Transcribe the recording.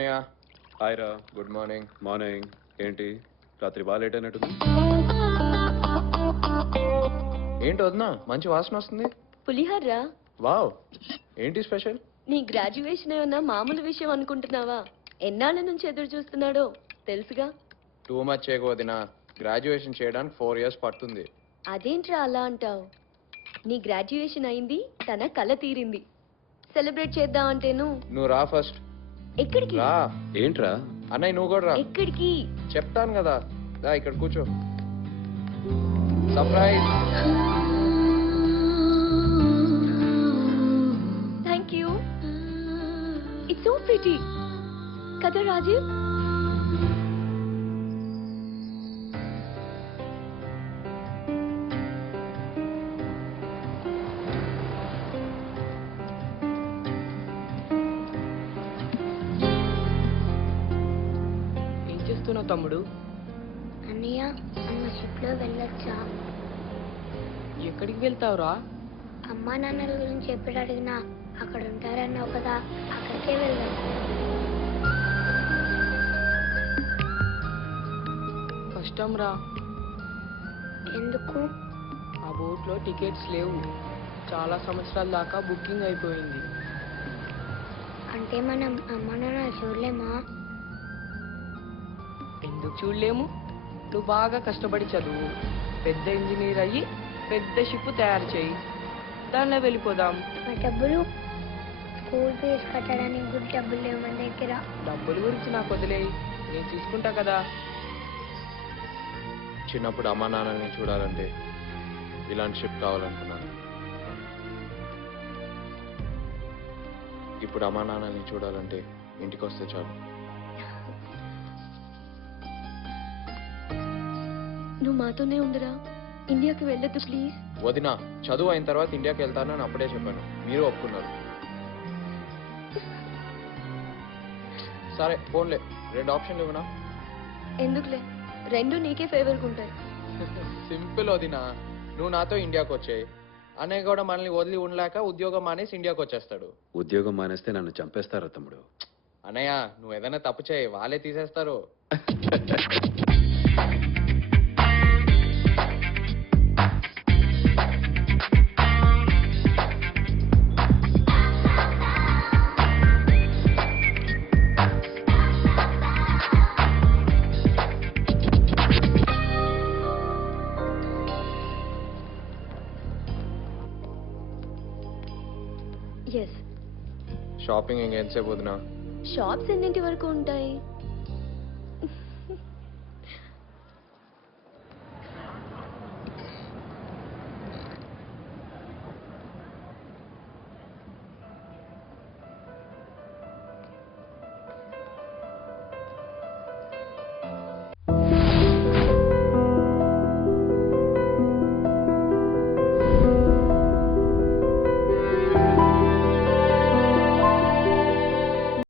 అన్నయ్య. హాయ్ రా. Good morning. Morning. ఏంటి రాత్రి బాగా లేట్ అయినట్టుంది? ఏంటి వదినా మంచి వాసన వస్తుంది? పులిహోర. వావ్, ఏంటి స్పెషల్? నీ గ్రాడ్యుయేషన్ ఏమన్నా మామూలు విషయం అనుకుంటున్నావా? ఎన్నాళ్ళ నుంచి ఎదురు చూస్తున్నాడో తెలుసుగా. టూ మచ్ చేయకు వదినా. గ్రాడ్యుయేషన్ చేయడానికి 4 years పడుతుంది. అదేంట్రా అలా అంటావు? నీ గ్రాడ్యుయేషన్ అయింది, తన కల తీరింది. సెలబ్రేట్ చేద్దాం అంటేను. నువ్వు రా ఫస్ట్. ఎక్కడికి? రా. ఏంట్రా? అన్నయ్య నువ్వు కూడా రా. ఎక్కడికి? చెప్తాను కదా. రా ఇక్కడ కూర్చో. Surprise. Thank you. It's so pretty కదా రాజీవ్? ఏం చేస్తున్నావు తమ్ముడు? అన్నయ్య అమ్మ షిప్లో వెళ్ళొచ్చా? ఎక్కడికి వెళ్తావురా? అమ్మా నాన్నల గురించి ఎప్పుడు అడిగినా అక్కడ ఉంటారన్నావు కదా, అక్కడికే వెళ్దాం. కష్టం రా. ఎందుకు? ఆ బోట్లో టికెట్స్ లేవు. చాలా సంవత్సరాల దాకా బుకింగ్ అయిపోయింది. అంటే మనం అమ్మా నాన్న చూడలేమా? ఎందుకు చూడలేము? నువ్వు బాగా కష్టపడి చదువు, పెద్ద ఇంజనీర్ అయ్యి పెద్ద షిప్ తయారు చేయి, దానిలో వెళ్ళిపోదాం. మా డబ్బులు? స్కూల్ ఫీజు కట్టడానికి కూడా డబ్బులు లేవు మన దగ్గర. డబ్బుల గురించి నాకు వదిలేయి, నేను తీసుకుంటా కదా. చిన్నప్పుడు అమ్మా నాన్నని చూడాలంటే ఇలాంటి షిప్ కావాలనుకున్నాను. ఇప్పుడు అమ్మా నాన్నని చూడాలంటే ఇంటికి వస్తే చాలు. నువ్వు మాతోనే ఉండరా, ఇండియాకి వెళ్ళొద్దు ప్లీజ్. వదినా, చదువు అయిన తర్వాత ఇండియాకి వెళ్తానని అప్పుడే చెప్పాను, మీరు ఒప్పుకున్నారు. సరే ఫోన్లే, 2 ఆప్షన్లు ఇవ్వనా? ఎందుకులే, రెండు నీకే ఫేవర్గా ఉంటాయి. సింపుల్ వదినా, నువ్వు నాతో ఇండియాకి వచ్చాయి, అన్నయ్య కూడా మనల్ని వదిలి ఉండలేక ఉద్యోగం మానేసి ఇండియాకి వచ్చేస్తాడు. ఉద్యోగం మానేస్తే నన్ను చంపేస్తారా తమ్ముడు? అన్నయ్య నువ్వు ఏదైనా తప్పు చేయి, వాళ్ళే తీసేస్తారు. ఎస్. షాపింగ్ ఇంకెంతసేపు వదినా? షాప్స్ ఎన్నింటి వరకు ఉంటాయి?